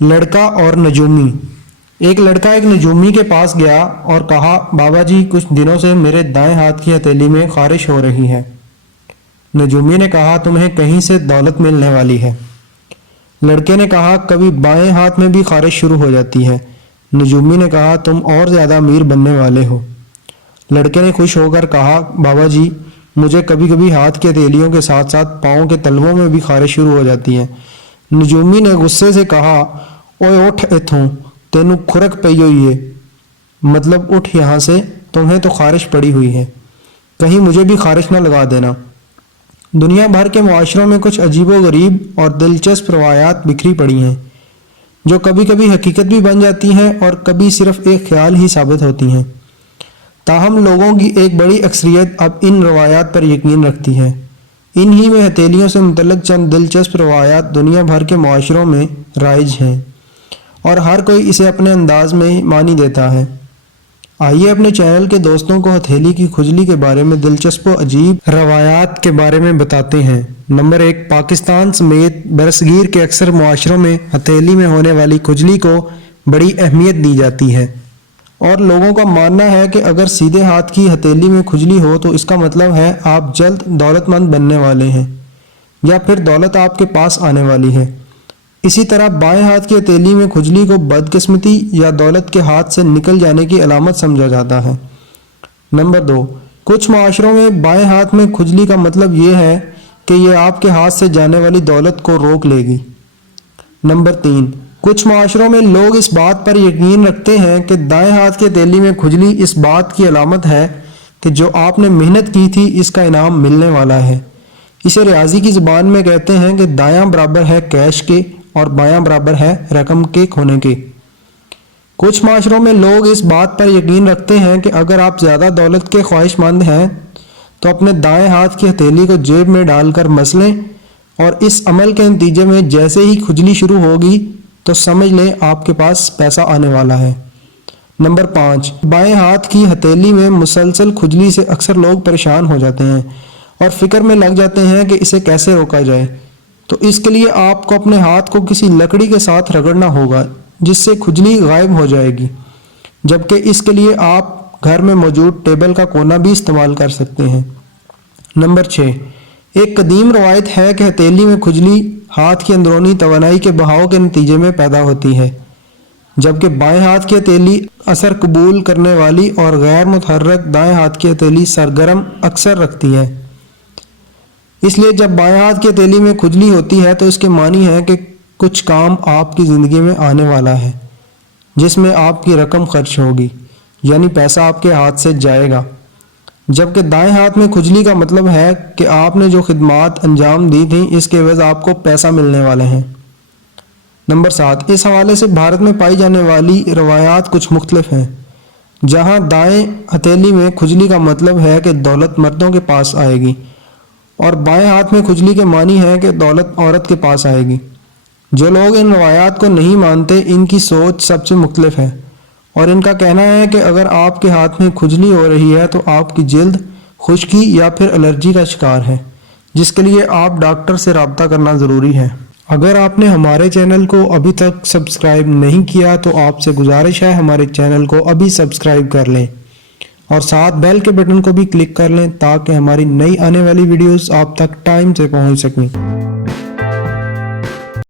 लड़का और नजूमी। एक लड़का एक नजूमी के पास गया और कहा, बाबा जी कुछ दिनों से मेरे दाएं हाथ की हथेली में खारिश हो रही है। नजूमी ने कहा, तुम्हें कहीं से दौलत मिलने वाली है। लड़के ने कहा, कभी बाएं हाथ में भी खारिश शुरू हो जाती है। नजूमी ने कहा, तुम और ज़्यादा अमीर बनने वाले हो। लड़के ने खुश होकर कहा, बाबा जी मुझे कभी कभी हाथ की हथेलियों के साथ साथ पाँव के तलवों में भी खारिश शुरू हो जाती है। नजूमी ने गुस्से से कहा, ओए उठ इथों, तेनू खुरक पई हुई है, मतलब उठ यहाँ से, तुम्हें तो खारिश पड़ी हुई है, कहीं मुझे भी खारिश न लगा देना। दुनिया भर के मुआशरों में कुछ अजीबोगरीब और दिलचस्प रवायात बिखरी पड़ी हैं, जो कभी कभी हकीकत भी बन जाती हैं और कभी सिर्फ एक ख्याल ही साबित होती हैं। ताहम लोगों की एक बड़ी अक्सरियत अब इन रवायात पर यकीन रखती है। इन्हीं में हथेलियों से मुतल्लिक़ चंद दिलचस्प रवायात दुनिया भर के मुआशरों में राइज हैं और हर कोई इसे अपने अंदाज में मानी देता है। आइए अपने चैनल के दोस्तों को हथेली की खुजली के बारे में दिलचस्प व अजीब रवायात के बारे में बताते हैं। नंबर 1, पाकिस्तान समेत बरसगीर के अक्सर मुआशरों में हथेली में होने वाली खुजली को बड़ी अहमियत दी जाती है और लोगों का मानना है कि अगर सीधे हाथ की हथेली में खुजली हो तो इसका मतलब है आप जल्द दौलतमंद बनने वाले हैं या फिर दौलत आपके पास आने वाली है। इसी तरह बाएं हाथ की हथेली में खुजली को बदकिस्मती या दौलत के हाथ से निकल जाने की अलामत समझा जाता है। नंबर 2, कुछ माशरों में बाएं हाथ में खुजली का मतलब ये है कि ये आपके हाथ से जाने वाली दौलत को रोक लेगी। नंबर 3, कुछ माशरों में लोग इस बात पर यकीन रखते हैं कि दाएं हाथ की हथेली में खुजली इस बात की अलामत है कि जो आपने मेहनत की थी इसका इनाम मिलने वाला है। इसे रियाजी की ज़ुबान में कहते हैं कि दायां बराबर है कैश के और बायां बराबर है रकम के खोने के। कुछ माशरों में लोग इस बात पर यकीन रखते हैं कि अगर आप ज़्यादा दौलत के ख्वाहिशमंद हैं तो अपने दाएं हाथ की हथेली को जेब में डालकर मसलें और इस अमल के नतीजे में जैसे ही खुजली शुरू होगी तो समझ लें आपके पास पैसा आने वाला है। नंबर 5, बाएं हाथ की हथेली में मुसलसल खुजली से अक्सर लोग परेशान हो जाते हैं और फिक्र में लग जाते हैं कि इसे कैसे रोका जाए। तो इसके लिए आपको अपने हाथ को किसी लकड़ी के साथ रगड़ना होगा जिससे खुजली गायब हो जाएगी, जबकि इसके लिए आप घर में मौजूद टेबल का कोना भी इस्तेमाल कर सकते हैं। नंबर 6, एक कदीम रवायत है कि हथेली में खुजली हाथ की अंदरूनी तवानाई के बहाव के नतीजे में पैदा होती है, जबकि बाएं हाथ की हथेली असर कबूल करने वाली और गैर मुतहर्रक दाएं हाथ की हथेली सरगर्म अक्सर रखती है। इसलिए जब बाएं हाथ की हथेली में खुजली होती है तो इसके मानी है कि कुछ काम आपकी ज़िंदगी में आने वाला है जिसमें आपकी रकम खर्च होगी, यानी पैसा आपके हाथ से जाएगा। जबकि दाएं हाथ में खुजली का मतलब है कि आपने जो खिदमात अंजाम दी थी इसके एवज़ आपको पैसा मिलने वाले हैं। नंबर 7, इस हवाले से भारत में पाई जाने वाली रवायात कुछ मुख्तलिफ हैं। जहां दाएं हथेली में खुजली का मतलब है कि दौलत मर्दों के पास आएगी और बाएं हाथ में खुजली के मानी है कि दौलत औरत के पास आएगी। जो लोग इन रवायात को नहीं मानते इनकी सोच सबसे मुख्तलिफ है और इनका कहना है कि अगर आपके हाथ में खुजली हो रही है तो आपकी जिल्द खुश्की या फिर एलर्जी का शिकार है, जिसके लिए आप डॉक्टर से रब्ता करना ज़रूरी है। अगर आपने हमारे चैनल को अभी तक सब्सक्राइब नहीं किया तो आपसे गुजारिश है हमारे चैनल को अभी सब्सक्राइब कर लें और साथ बेल के बटन को भी क्लिक कर लें ताकि हमारी नई आने वाली वीडियोस आप तक टाइम से पहुंच सकें।